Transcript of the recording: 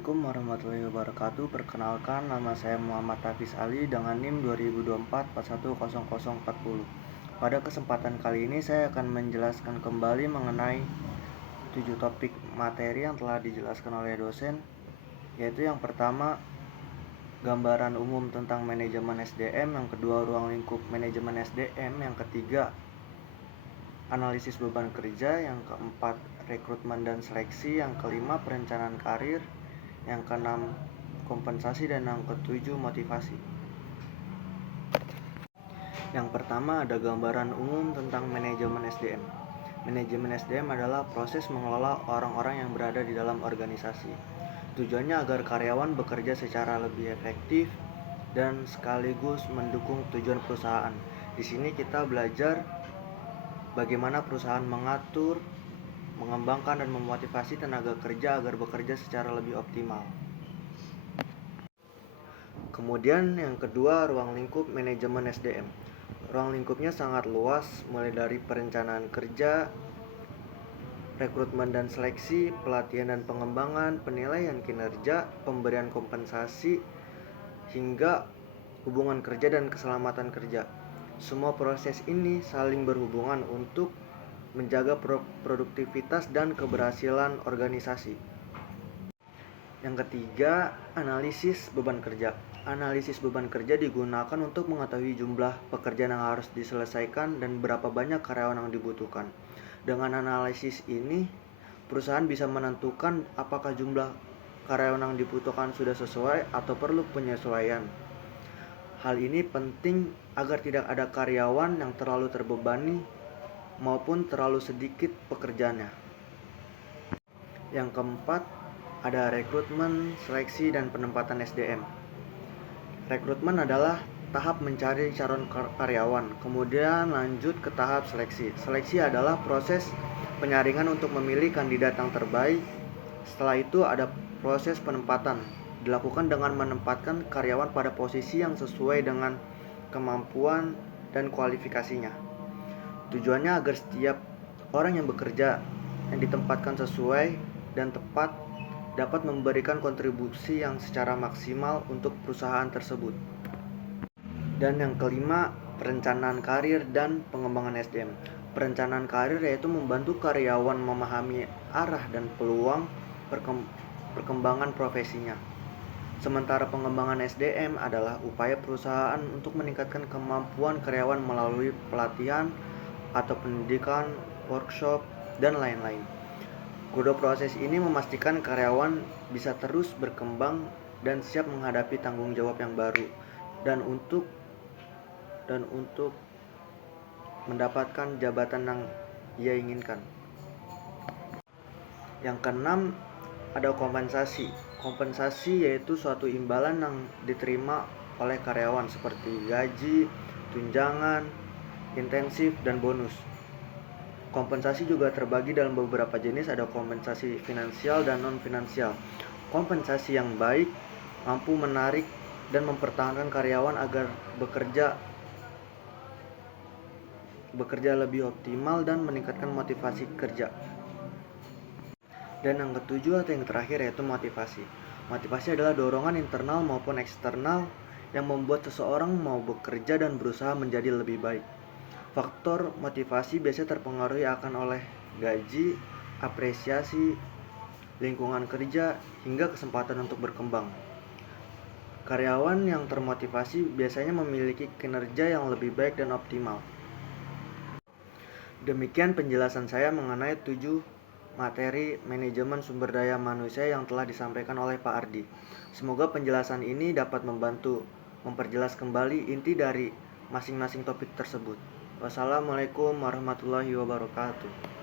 Assalamualaikum warahmatullahi wabarakatuh. Perkenalkan, nama saya Muhammad Hafiz Ali dengan NIM 2024 Pada kesempatan kali ini saya akan menjelaskan kembali mengenai 7 topik materi yang telah dijelaskan oleh dosen, yaitu yang pertama, gambaran umum tentang manajemen SDM, yang kedua, ruang lingkup manajemen SDM, yang ketiga, analisis beban kerja, yang keempat, rekrutmen dan seleksi, yang kelima, perencanaan karir, yang keenam, kompensasi, dan yang ketujuh, motivasi. Yang pertama ada gambaran umum tentang manajemen SDM. Manajemen SDM adalah proses mengelola orang-orang yang berada di dalam organisasi. Tujuannya agar karyawan bekerja secara lebih efektif dan sekaligus mendukung tujuan perusahaan. Di sini kita belajar bagaimana perusahaan mengatur, mengembangkan, dan memotivasi tenaga kerja agar bekerja secara lebih optimal. Kemudian yang kedua, ruang lingkup manajemen SDM. Ruang lingkupnya sangat luas, mulai dari perencanaan kerja, rekrutmen dan seleksi, pelatihan dan pengembangan, penilaian kinerja, pemberian kompensasi, hingga hubungan kerja dan keselamatan kerja. Semua proses ini saling berhubungan untuk menjaga produktivitas dan keberhasilan organisasi. Yang ketiga, analisis beban kerja. Analisis beban kerja digunakan untuk mengetahui jumlah pekerjaan yang harus diselesaikan dan berapa banyak karyawan yang dibutuhkan. Dengan analisis ini, perusahaan bisa menentukan apakah jumlah karyawan yang dibutuhkan sudah sesuai atau perlu penyesuaian. Hal ini penting agar tidak ada karyawan yang terlalu terbebani maupun terlalu sedikit pekerjaannya. Yang keempat, ada rekrutmen, seleksi, dan penempatan SDM. Rekrutmen adalah tahap mencari calon karyawan, kemudian lanjut ke tahap seleksi. Seleksi adalah proses penyaringan untuk memilih kandidat yang terbaik. Setelah itu ada proses penempatan, dilakukan dengan menempatkan karyawan pada posisi yang sesuai dengan kemampuan dan kualifikasinya. Tujuannya agar setiap orang yang bekerja yang ditempatkan sesuai dan tepat dapat memberikan kontribusi yang secara maksimal untuk perusahaan tersebut. Dan yang kelima, perencanaan karir dan pengembangan SDM. Perencanaan karir yaitu membantu karyawan memahami arah dan peluang perkembangan profesinya. Sementara pengembangan SDM adalah upaya perusahaan untuk meningkatkan kemampuan karyawan melalui pelatihan atau pendidikan, workshop, dan lain-lain. Kedua proses ini memastikan karyawan bisa terus berkembang dan siap menghadapi tanggung jawab yang baru dan untuk mendapatkan jabatan yang ia inginkan. Yang keenam, ada kompensasi. Kompensasi yaitu suatu imbalan yang diterima oleh karyawan seperti gaji, tunjangan, intensif, dan bonus. Kompensasi juga terbagi dalam beberapa jenis, ada kompensasi finansial dan non-finansial. Kompensasi yang baik mampu menarik dan mempertahankan karyawan agar bekerja lebih optimal dan meningkatkan motivasi kerja. Dan yang ketujuh atau yang terakhir yaitu motivasi. Motivasi adalah dorongan internal maupun eksternal yang membuat seseorang mau bekerja dan berusaha menjadi lebih baik. Faktor motivasi biasanya terpengaruhi akan oleh gaji, apresiasi, lingkungan kerja, hingga kesempatan untuk berkembang. Karyawan yang termotivasi biasanya memiliki kinerja yang lebih baik dan optimal. Demikian penjelasan saya mengenai 7 materi manajemen sumber daya manusia yang telah disampaikan oleh Pak Ardi. Semoga penjelasan ini dapat membantu memperjelas kembali inti dari masing-masing topik tersebut. Wassalamualaikum warahmatullahi wabarakatuh.